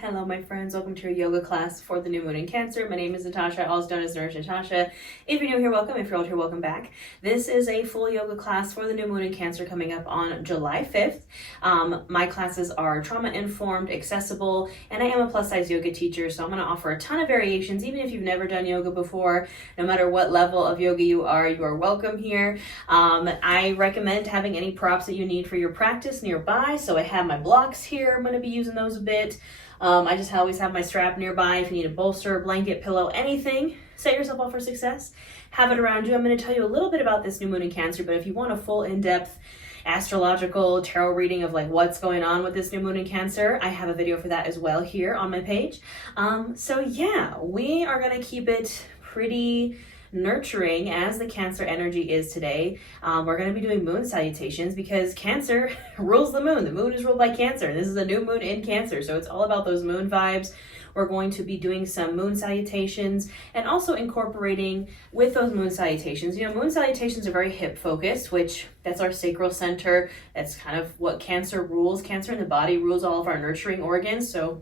Hello, my friends. Welcome to your yoga class for the new moon in Cancer. My name is Natasha, also known as Nurse Natasha. If you're new here, welcome. If you're old here, welcome back. This is a full yoga class for the new moon in Cancer coming up on July 5th. My classes are trauma-informed, accessible, and I am a plus-size yoga teacher, so I'm going to offer a ton of variations. Even if you've never done yoga before, no matter what level of yoga you are welcome here. I recommend having any props that you need for your practice nearby. So I have my blocks here. I'm going to be using those a bit. I just always have my strap nearby. If you need a bolster, blanket, pillow, anything, set yourself up for success. Have it around you. I'm going to tell you a little bit about this new moon in Cancer, but if you want a full in-depth astrological tarot reading of like what's going on with this new moon in Cancer, I have a video for that as well here on my page. So yeah, we are going to keep it pretty nurturing as the Cancer energy is today. We're going to be doing moon salutations because Cancer rules the moon. The moon is ruled by Cancer. This is a new moon in Cancer, so it's all about those moon vibes. We're going to be doing some moon salutations and also incorporating with those moon salutations. You know, moon salutations are very hip focused, which that's our sacral center. That's kind of what Cancer rules. Cancer in the body rules all of our nurturing organs. So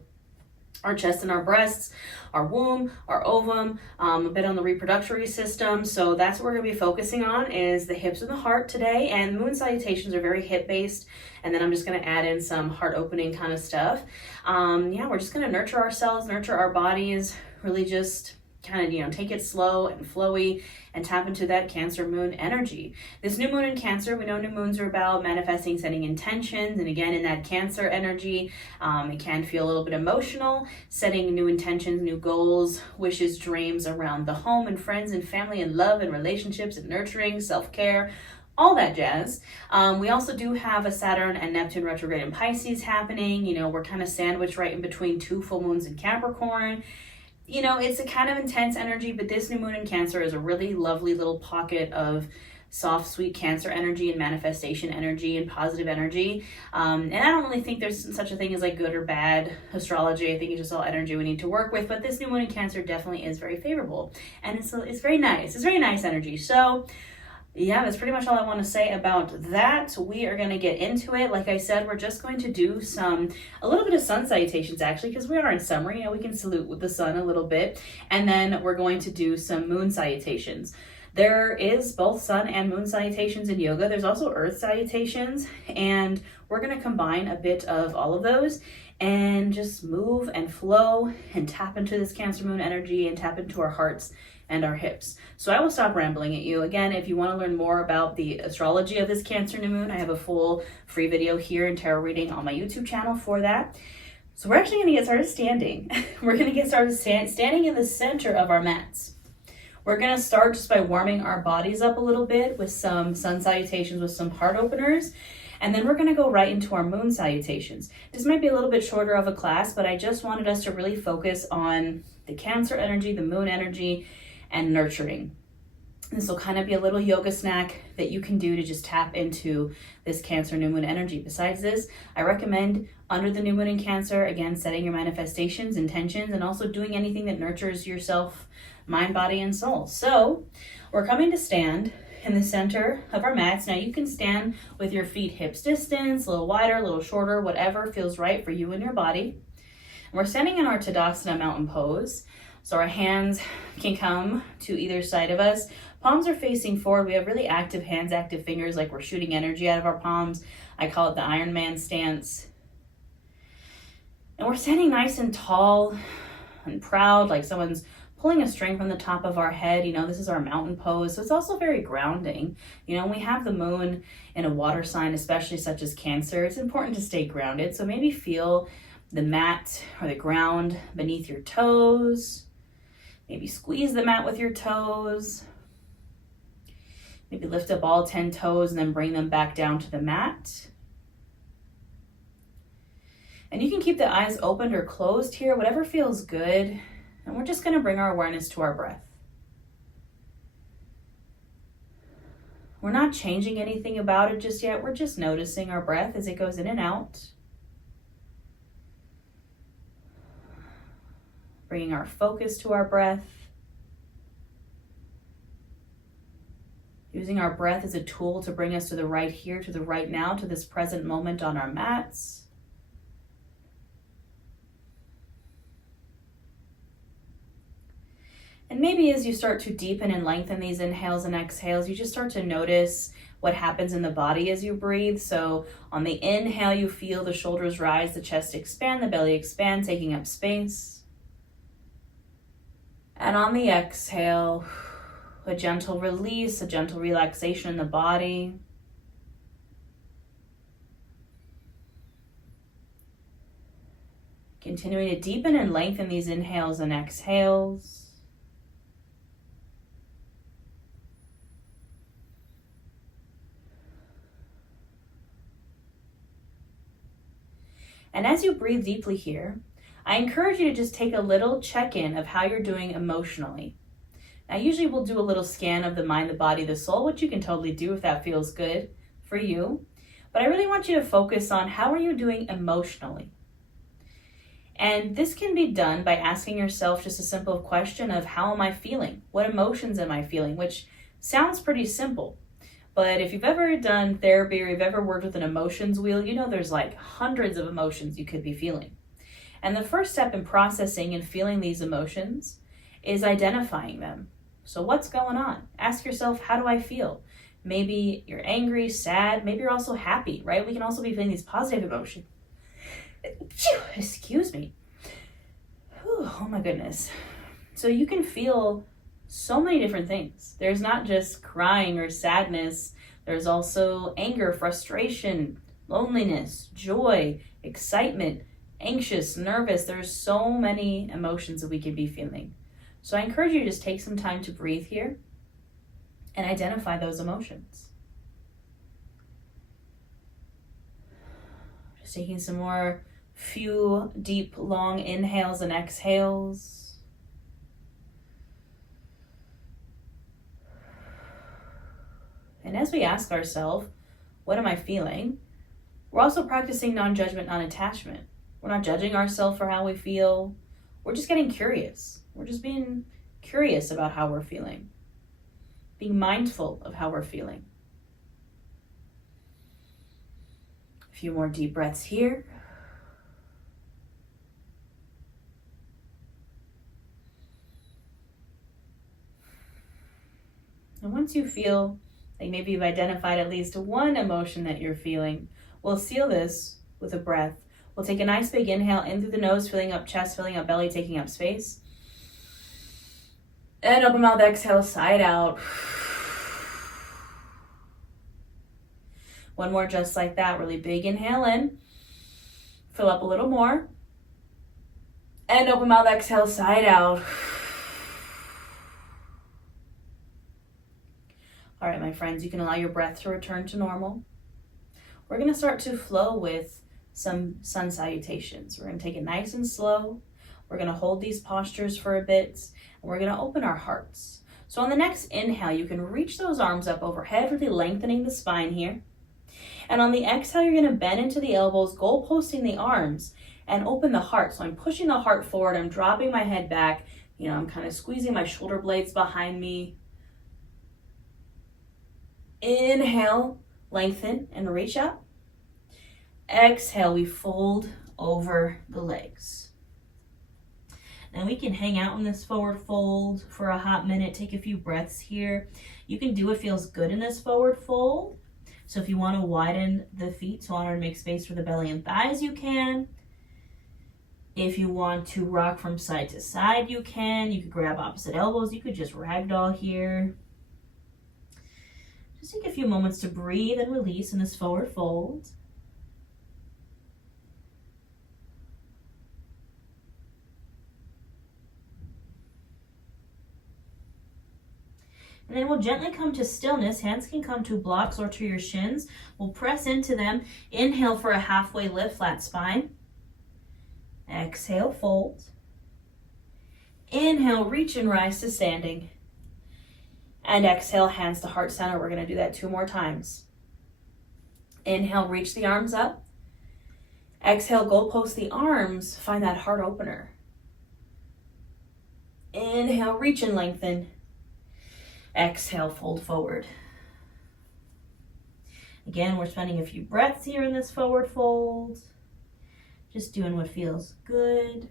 our chest and our breasts, our womb, our ovum, a bit on the reproductive system. So that's what we're going to be focusing on is the hips and the heart today. And moon salutations are very hip based. And then I'm just going to add in some heart opening kind of stuff. Yeah, we're just going to nurture ourselves, nurture our bodies, really just kind of, take it slow and flowy and tap into that Cancer moon energy. This new moon in Cancer, we know new moons are about manifesting, setting intentions. And again, in that Cancer energy, it can feel a little bit emotional, setting new intentions, new goals, wishes, dreams around the home and friends and family and love and relationships and nurturing, self-care, all that jazz. We also do have a Saturn and Neptune retrograde in Pisces happening. We're kind of sandwiched right in between two full moons in Capricorn. It's a kind of intense energy, but this new moon in Cancer is a really lovely little pocket of soft, sweet Cancer energy and manifestation energy and positive energy. And I don't really think there's such a thing as like good or bad astrology. I think it's just all energy we need to work with. But this new moon in Cancer definitely is very favorable. And it's very nice. It's very nice energy. So yeah, that's pretty much all I want to say about that. We are going to get into it. Like I said, we're just going to do a little bit of sun salutations actually, because we are in summer. We can salute with the sun a little bit. And then we're going to do some moon salutations. There is both sun and moon salutations in yoga. There's also earth salutations. And we're going to combine a bit of all of those and just move and flow and tap into this Cancer moon energy and tap into our hearts and our hips. So I will stop rambling at you. Again, if you want to learn more about the astrology of this Cancer new moon, I have a full free video here in tarot reading on my YouTube channel for that. So we're actually going to get started standing. We're going to get started standing in the center of our mats. We're going to start just by warming our bodies up a little bit with some sun salutations with some heart openers. And then we're going to go right into our moon salutations. This might be a little bit shorter of a class, but I just wanted us to really focus on the Cancer energy, the moon energy, and nurturing. This will kind of be a little yoga snack that you can do to just tap into this Cancer new moon energy. Besides this, I recommend under the new moon in Cancer, again, setting your manifestations, intentions, and also doing anything that nurtures yourself, mind, body, and soul. So we're coming to stand in the center of our mats. Now you can stand with your feet hips distance, a little wider, a little shorter, whatever feels right for you and your body. And we're standing in our Tadasana mountain pose. So our hands can come to either side of us. Palms are facing forward. We have really active hands, active fingers, like we're shooting energy out of our palms. I call it the Iron Man stance. And we're standing nice and tall and proud, like someone's pulling a string from the top of our head. This is our mountain pose. So it's also very grounding. When we have the moon in a water sign, especially such as Cancer, it's important to stay grounded. So maybe feel the mat or the ground beneath your toes. Maybe squeeze the mat with your toes. Maybe lift up all 10 toes and then bring them back down to the mat. And you can keep the eyes opened or closed here, whatever feels good. And we're just going to bring our awareness to our breath. We're not changing anything about it just yet. We're just noticing our breath as it goes in and out. Bringing our focus to our breath. Using our breath as a tool to bring us to the right here, to the right now, to this present moment on our mats. And maybe as you start to deepen and lengthen these inhales and exhales, you just start to notice what happens in the body as you breathe. So on the inhale, you feel the shoulders rise, the chest expand, the belly expand, taking up space. And on the exhale, a gentle release, a gentle relaxation in the body. Continuing to deepen and lengthen these inhales and exhales. And as you breathe deeply here, I encourage you to just take a little check-in of how you're doing emotionally. Now, usually we'll do a little scan of the mind, the body, the soul, which you can totally do if that feels good for you. But I really want you to focus on how are you doing emotionally? And this can be done by asking yourself just a simple question of how am I feeling? What emotions am I feeling? Which sounds pretty simple. But if you've ever done therapy or you've ever worked with an emotions wheel, you know there's like hundreds of emotions you could be feeling. And the first step in processing and feeling these emotions is identifying them. So what's going on? Ask yourself, how do I feel? Maybe you're angry, sad, maybe you're also happy, right? We can also be feeling these positive emotions. Excuse me. Whew, oh my goodness. So you can feel so many different things. There's not just crying or sadness. There's also anger, frustration, loneliness, joy, excitement, anxious, nervous. There's so many emotions that we could be feeling. So I encourage you to just take some time to breathe here and identify those emotions. Just taking some more few deep, long inhales and exhales. And as we ask ourselves, what am I feeling? We're also practicing non-judgment, non-attachment. We're not judging ourselves for how we feel. We're just getting curious. We're just being curious about how we're feeling. Being mindful of how we're feeling. A few more deep breaths here. And once you feel like maybe you've identified at least one emotion that you're feeling, we'll seal this with a breath. We'll take a nice big inhale in through the nose, filling up chest, filling up belly, taking up space. And open mouth, exhale, side out. One more just like that, really big inhale in. Fill up a little more. And open mouth, exhale, side out. All right, my friends, you can allow your breath to return to normal. We're going to start to flow with some sun salutations. We're going to take it nice and slow. We're going to hold these postures for a bit, and we're going to open our hearts. So on the next inhale, you can reach those arms up overhead, really lengthening the spine here. And on the exhale, you're going to bend into the elbows, goalposting the arms, and open the heart. So I'm pushing the heart forward. I'm dropping my head back. I'm kind of squeezing my shoulder blades behind me. Inhale, lengthen and reach up. Exhale, we fold over the legs. Now we can hang out in this forward fold for a hot minute, take a few breaths here. You can do what feels good in this forward fold. So if you want to widen the feet in order to make space for the belly and thighs, you can. If you want to rock from side to side, you can. You could grab opposite elbows. You could just ragdoll here. Just take a few moments to breathe and release in this forward fold. And then we'll gently come to stillness. Hands can come to blocks or to your shins. We'll press into them. Inhale for a halfway lift, flat spine. Exhale, fold. Inhale, reach and rise to standing. And exhale, hands to heart center. We're going to do that 2 more times. Inhale, reach the arms up. Exhale, goalpost the arms. Find that heart opener. Inhale, reach and lengthen. Exhale, fold forward. Again, we're spending a few breaths here in this forward fold. Just doing what feels good.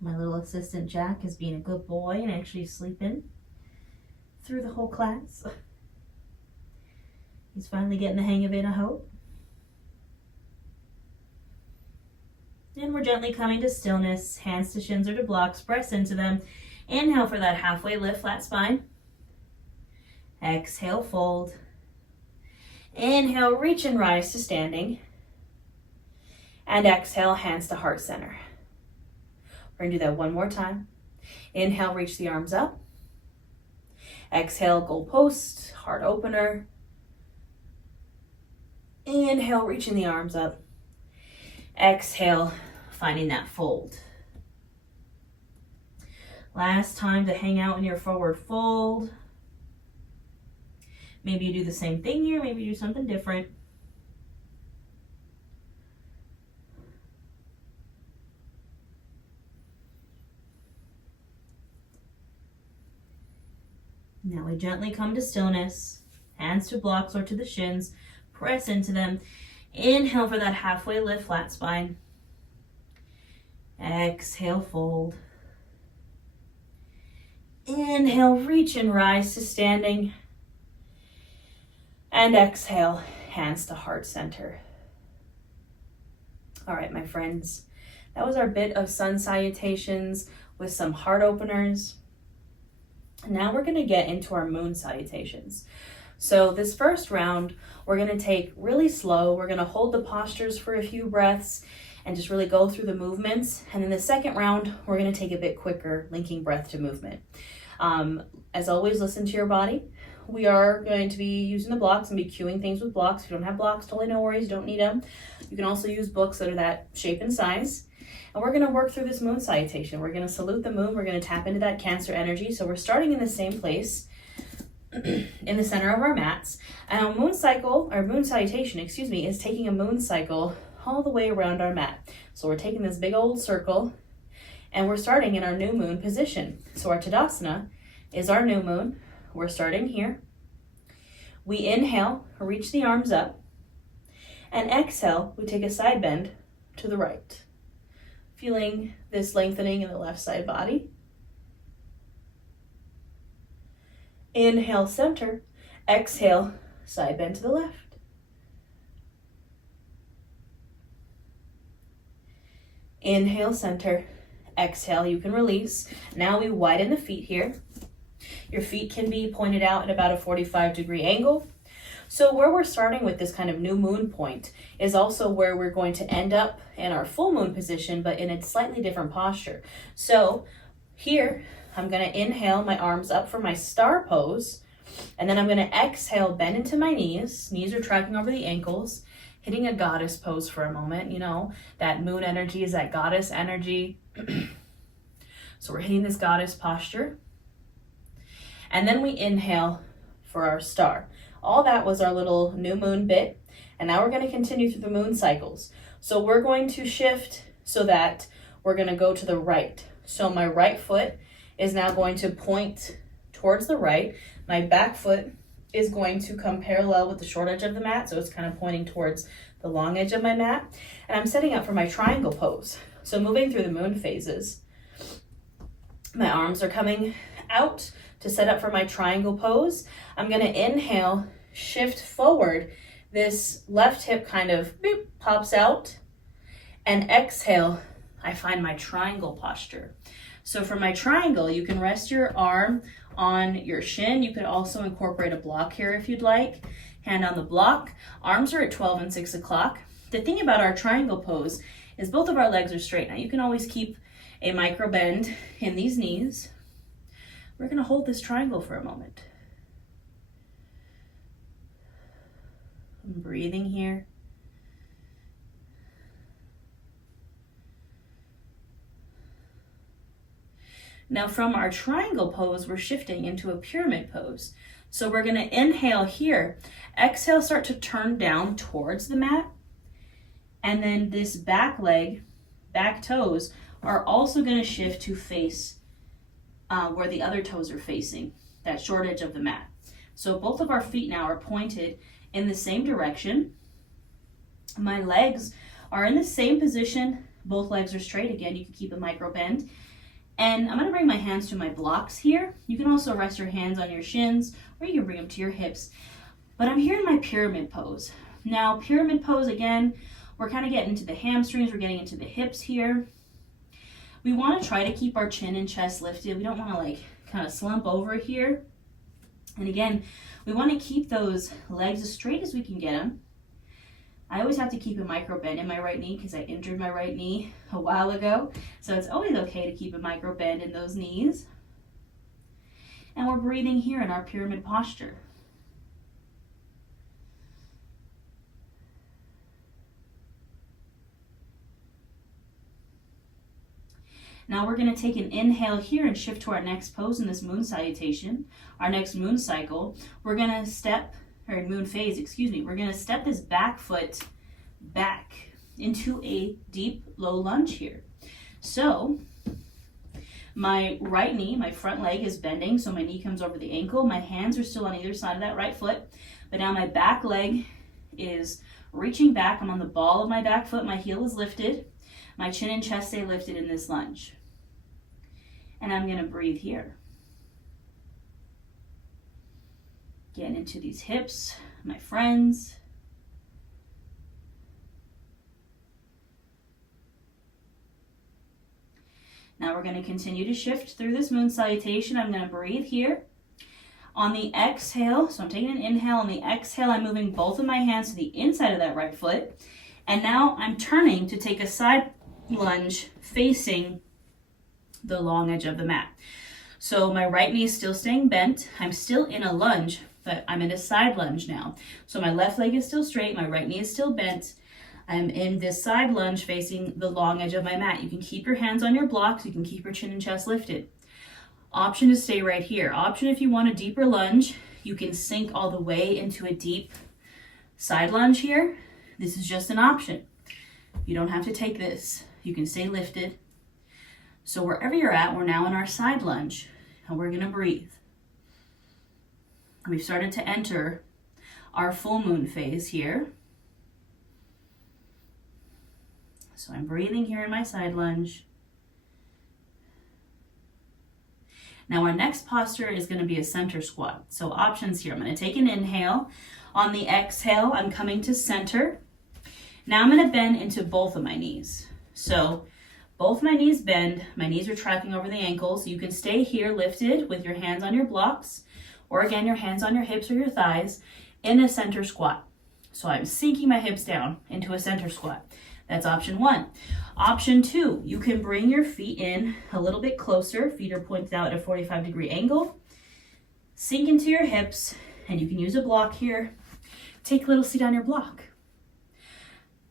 My little assistant Jack is being a good boy and actually sleeping through the whole class. He's finally getting the hang of it, I hope. And we're gently coming to stillness. Hands to shins or to blocks. Press into them. Inhale for that halfway lift, flat spine. Exhale, fold. Inhale, reach and rise to standing. And exhale, hands to heart center. We're going to do that one more time. Inhale, reach the arms up. Exhale, goal post, heart opener. Inhale, reaching the arms up. Exhale, finding that fold. Last time to hang out in your forward fold. Maybe you do the same thing here, maybe you do something different. Now we gently come to stillness. Hands to blocks or to the shins. Press into them. Inhale for that halfway lift, flat spine. Exhale, fold. Inhale, reach and rise to standing. And exhale, hands to heart center. All right, my friends, that was our bit of sun salutations with some heart openers. Now we're going to get into our moon salutations. So this first round, we're going to take really slow. We're going to hold the postures for a few breaths and just really go through the movements. And then the second round, we're going to take a bit quicker, linking breath to movement. As always, listen to your body. We are going to be using the blocks and be cueing things with blocks. If you don't have blocks, totally no worries, don't need them. You can also use books that are that shape and size. And we're going to work through this moon salutation. We're going to salute the moon. We're going to tap into that Cancer energy. So we're starting in the same place in the center of our mats. And our moon cycle, our moon salutation, is taking a moon cycle all the way around our mat. So we're taking this big old circle and we're starting in our new moon position. So our Tadasana is our new moon. We're starting here. We inhale, reach the arms up, and exhale, we take a side bend to the right. Feeling this lengthening in the left side body. Inhale, center. Exhale, side bend to the left. Inhale, center. Exhale, you can release. Now we widen the feet here. Your feet can be pointed out at about a 45-degree angle. So where we're starting with this kind of new moon point is also where we're going to end up in our full moon position, but in a slightly different posture. So here, I'm going to inhale my arms up for my star pose, and then I'm going to exhale, bend into my knees. Knees are tracking over the ankles, hitting a goddess pose for a moment. You know, that moon energy is that goddess energy. So we're hitting this goddess posture. And then we inhale for our star. All that was our little new moon bit. And now we're going to continue through the moon cycles. So we're going to shift so that we're going to go to the right. So my right foot is now going to point towards the right. My back foot is going to come parallel with the short edge of the mat. So it's kind of pointing towards the long edge of my mat. And I'm setting up for my triangle pose. So moving through the moon phases. My arms are coming out to set up for my triangle pose. I'm going to inhale, shift forward. This left hip kind of boop, pops out. And exhale, I find my triangle posture. So for my triangle, you can rest your arm on your shin. You could also incorporate a block here if you'd like. Hand on the block. Arms are at 12 and 6 o'clock. The thing about our triangle pose is both of our legs are straight. Now you can always keep a micro bend in these knees. We're going to hold this triangle for a moment. I'm breathing here. Now from our triangle pose, we're shifting into a pyramid pose. So we're going to inhale here. Exhale, start to turn down towards the mat. And then this back leg, back toes, are also going to shift to face where the other toes are facing, that short edge of the mat. So both of our feet now are pointed in the same direction. My legs are in the same position. Both legs are straight. Again, you can keep a micro bend And I'm gonna bring my hands to my blocks here. You can also rest your hands on your shins, or you can bring them to your hips. But I'm here in my pyramid pose. Now, pyramid pose, again, we're kind of getting into the hamstrings, we're getting into the hips here. We want to try to keep our chin and chest lifted. We don't want to like kind of slump over here. And again, we want to keep those legs as straight as we can get them. I always have to keep a micro bend in my right knee because I injured my right knee a while ago. So it's always okay to keep a micro bend in those knees. And we're breathing here in our pyramid posture. Now we're going to take an inhale here and shift to our next pose in this moon salutation, our next moon cycle. We're going to step, or moon phase, excuse me. We're going to step this back foot back into a deep low lunge here. So my right knee, my front leg is bending, so my knee comes over the ankle. My hands are still on either side of that right foot, but now my back leg is reaching back. I'm on the ball of my back foot. My heel is lifted. My chin and chest stay lifted in this lunge. And I'm going to breathe here. Getting into these hips, my friends. Now we're going to continue to shift through this moon salutation. I'm going to breathe here. On the exhale, so I'm taking an inhale. On the exhale, I'm moving both of my hands to the inside of that right foot. And now I'm turning to take a side lunge facing the long edge of the mat. So my right knee is still staying bent. I'm still in a lunge, but I'm in a side lunge now. So my left leg is still straight. My right knee is still bent. I'm in this side lunge facing the long edge of my mat. You can keep your hands on your blocks. You can keep your chin and chest lifted. Option to stay right here. Option if you want a deeper lunge, you can sink all the way into a deep side lunge here. This is just an option. You don't have to take this. You can stay lifted. So wherever you're at, we're now in our side lunge, and we're going to breathe. We've started to enter our full moon phase here. So I'm breathing here in my side lunge. Now our next posture is going to be a center squat. So options here. I'm going to take an inhale. On the exhale, I'm coming to center. Now I'm going to bend into both of my knees. So both my knees bend. My knees are tracking over the ankles. You can stay here lifted with your hands on your blocks, or again, your hands on your hips or your thighs in a center squat. So I'm sinking my hips down into a center squat. That's option one. Option two, you can bring your feet in a little bit closer. Feet are pointed out at a 45-degree angle. Sink into your hips, and you can use a block here. Take a little seat on your block.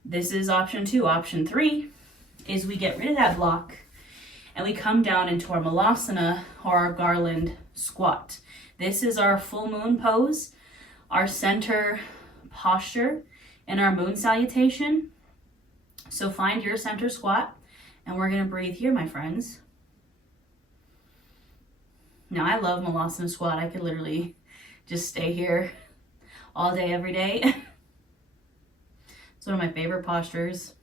This is option two. Option three is we get rid of that block and we come down into our malasana or our garland squat. This is our full moon pose, our center posture, and our moon salutation. So find your center squat, and we're going to breathe here, my friends. Now, I love malasana squat. I could literally just stay here all day, every day. It's one of my favorite postures.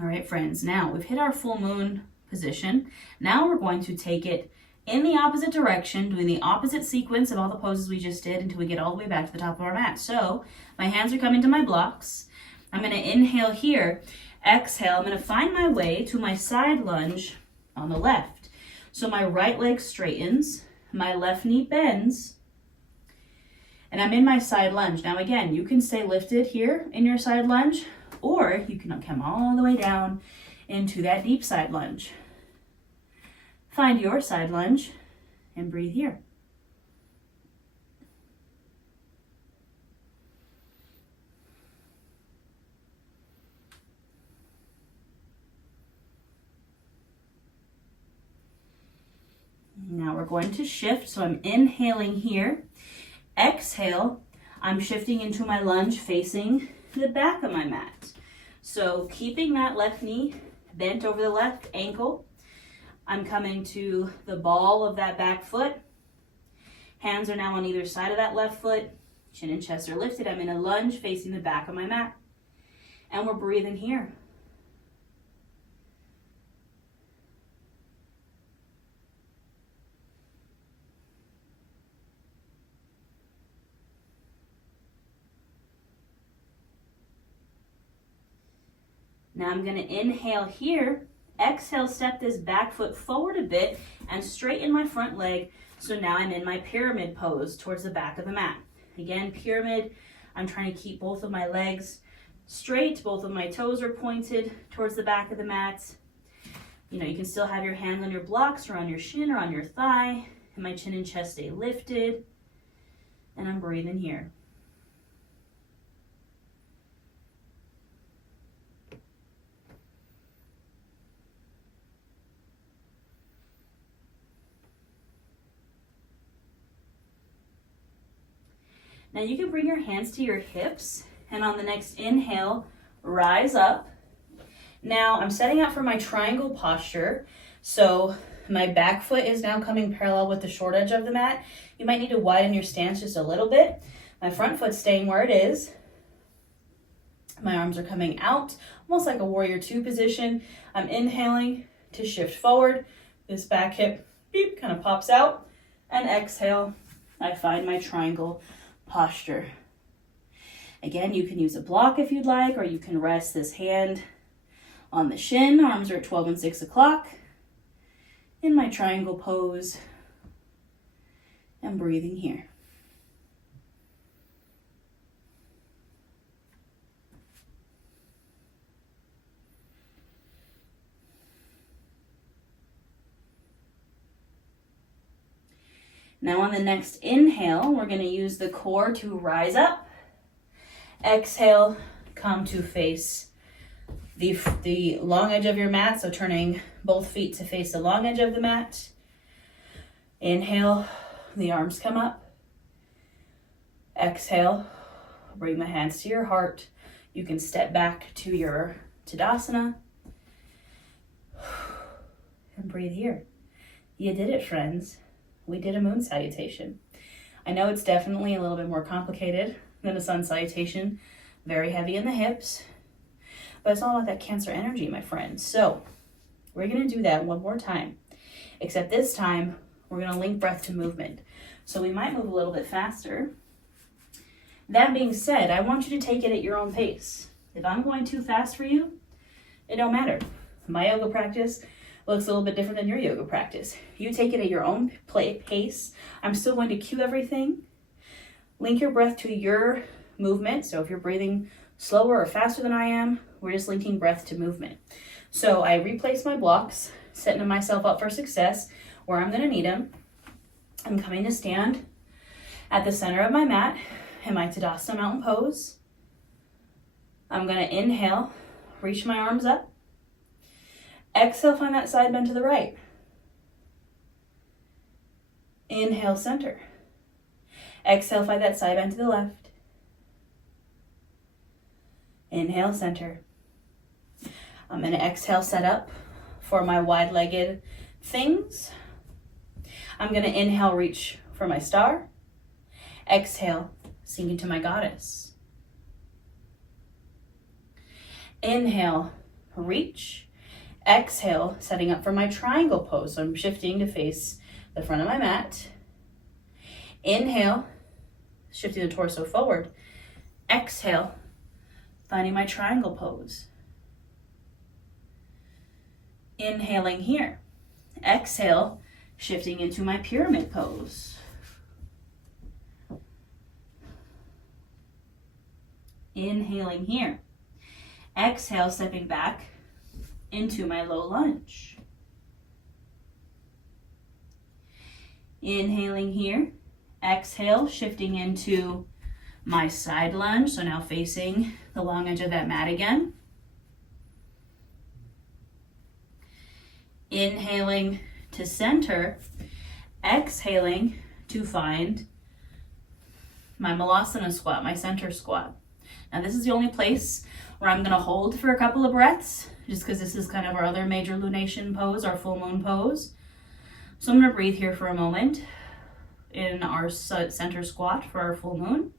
All right, friends, now we've hit our full moon position. Now we're going to take it in the opposite direction, doing the opposite sequence of all the poses we just did until we get all the way back to the top of our mat. So my hands are coming to my blocks. I'm going to inhale here. Exhale, I'm going to find my way to my side lunge on the left. So my right leg straightens, my left knee bends, and I'm in my side lunge. Now again, you can stay lifted here in your side lunge, or you can come all the way down into that deep side lunge. Find your side lunge and breathe here. Now we're going to shift. So I'm inhaling here. Exhale, I'm shifting into my lunge facing the back of my mat. So keeping that left knee bent over the left ankle, I'm coming to the ball of that back foot. Hands are now on either side of that left foot. Chin and chest are lifted. I'm in a lunge facing the back of my mat. And we're breathing here. Now I'm going to inhale here. Exhale, step this back foot forward a bit and straighten my front leg. So now I'm in my pyramid pose towards the back of the mat. Again, pyramid. I'm trying to keep both of my legs straight. Both of my toes are pointed towards the back of the mat. You know, you can still have your hands on your blocks or on your shin or on your thigh. And my chin and chest stay lifted. And I'm breathing here. Now you can bring your hands to your hips, and on the next inhale, rise up. Now I'm setting out for my triangle posture. So my back foot is now coming parallel with the short edge of the mat. You might need to widen your stance just a little bit. My front foot's staying where it is. My arms are coming out, almost like a warrior two position. I'm inhaling to shift forward. This back hip, beep, kind of pops out. And exhale, I find my triangle posture. Again, you can use a block if you'd like, or you can rest this hand on the shin. Arms are at 12 and 6 o'clock. In my triangle pose. And breathing here. Now on the next inhale, we're going to use the core to rise up. Exhale, come to face the long edge of your mat, so turning both feet to face the long edge of the mat. Inhale, the arms come up. Exhale, bring the hands to your heart. You can step back to your Tadasana. And breathe here. You did it, friends. We did a moon salutation. I know it's definitely a little bit more complicated than a sun salutation. Very heavy in the hips. But it's all about that Cancer energy, my friends. So we're going to do that one more time. Except this time, we're going to link breath to movement. So we might move a little bit faster. That being said, I want you to take it at your own pace. If I'm going too fast for you, it don't matter. My yoga practice looks a little bit different than your yoga practice. You take it at your own pace. I'm still going to cue everything. Link your breath to your movement. So if you're breathing slower or faster than I am, we're just linking breath to movement. So I replace my blocks, setting myself up for success where I'm going to need them. I'm coming to stand at the center of my mat in my Tadasana mountain pose. I'm going to inhale, reach my arms up. Exhale, find that side bend to the right. Inhale, center. Exhale, find that side bend to the left. Inhale, center. I'm going to exhale, set up for my wide-legged things. I'm going to inhale, reach for my star. Exhale, sink into my goddess. Inhale, reach. Exhale, setting up for my triangle pose. So I'm shifting to face the front of my mat. Inhale, shifting the torso forward. Exhale, finding my triangle pose. Inhaling here. Exhale, shifting into my pyramid pose. Inhaling here. Exhale, stepping back into my low lunge. Inhaling here. Exhale, shifting into my side lunge. So now facing the long edge of that mat again. Inhaling to center. Exhaling to find my Malasana squat, my center squat. Now this is the only place where I'm going to hold for a couple of breaths, just because this is kind of our other major lunation pose, our full moon pose. So I'm going to breathe here for a moment. in our center squat for our full moon.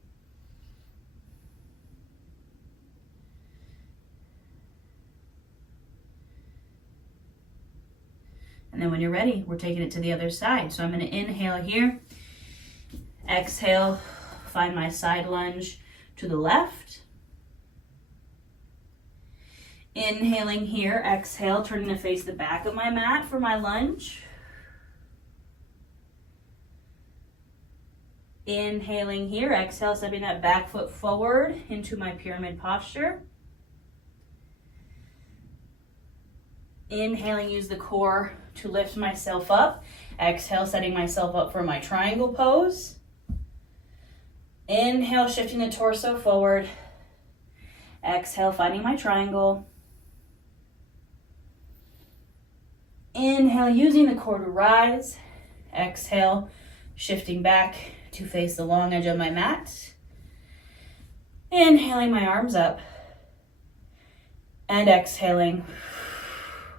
And then when you're ready, we're taking it to the other side. So I'm going to inhale here, exhale, find my side lunge to the left. Inhaling here, exhale, turning to face the back of my mat for my lunge. Inhaling here, exhale, stepping that back foot forward into my pyramid posture. Inhaling, use the core to lift myself up. Exhale, setting myself up for my triangle pose. Inhale, shifting the torso forward. Exhale, finding my triangle. Inhale, using the core to rise. Exhale, shifting back to face the long edge of my mat. Inhaling my arms up. And exhaling,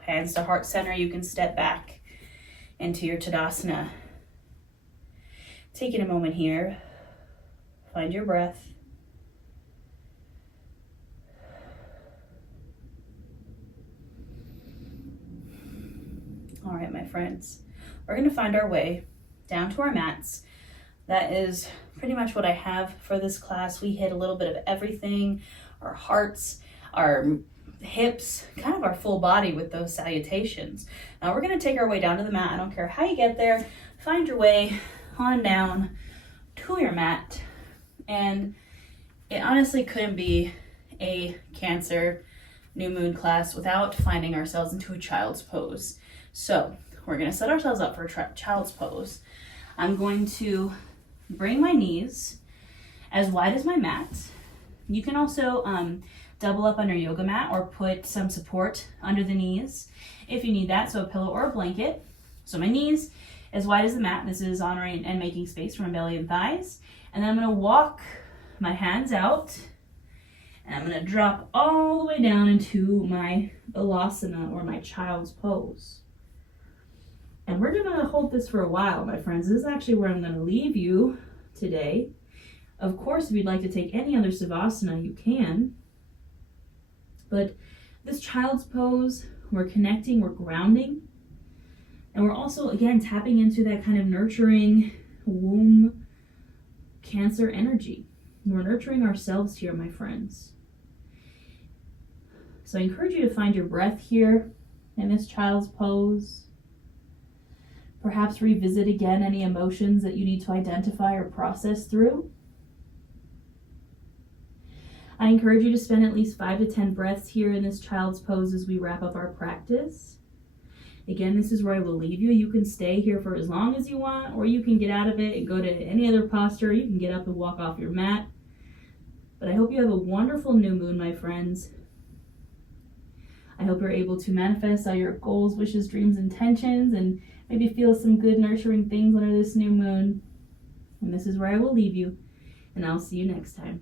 hands to heart center. You can step back into your Tadasana. Taking a moment here. Find your breath. All right, my friends, we're going to find our way down to our mats. That is pretty much what I have for this class. We hit a little bit of everything, our hearts, our hips, kind of our full body with those salutations. Now we're going to take our way down to the mat. I don't care how you get there. Find your way on down to your mat. And it honestly couldn't be a Cancer new moon class without finding ourselves into a child's pose. So we're going to set ourselves up for a child's pose. I'm going to bring my knees as wide as my mat. You can also double up on your yoga mat or put some support under the knees if you need that, so a pillow or a blanket. So my knees as wide as the mat. This is honoring and making space for my belly and thighs. And then I'm going to walk my hands out, and I'm going to drop all the way down into my Balasana, or my child's pose. And we're going to hold this for a while, my friends. This is actually where I'm going to leave you today. Of course, if you'd like to take any other Savasana, you can. But this child's pose, we're connecting, we're grounding. And we're also, again, tapping into that kind of nurturing womb Cancer energy. We're nurturing ourselves here, my friends. So I encourage you to find your breath here in this child's pose. Perhaps revisit again any emotions that you need to identify or process through. I encourage you to spend at least 5 to 10 breaths here in this child's pose as we wrap up our practice. Again, this is where I will leave you. You can stay here for as long as you want, or you can get out of it and go to any other posture. You can get up and walk off your mat. But I hope you have a wonderful new moon, my friends. I hope you're able to manifest all your goals, wishes, dreams, intentions, and maybe feel some good nurturing things under this new moon. And this is where I will leave you, and I'll see you next time.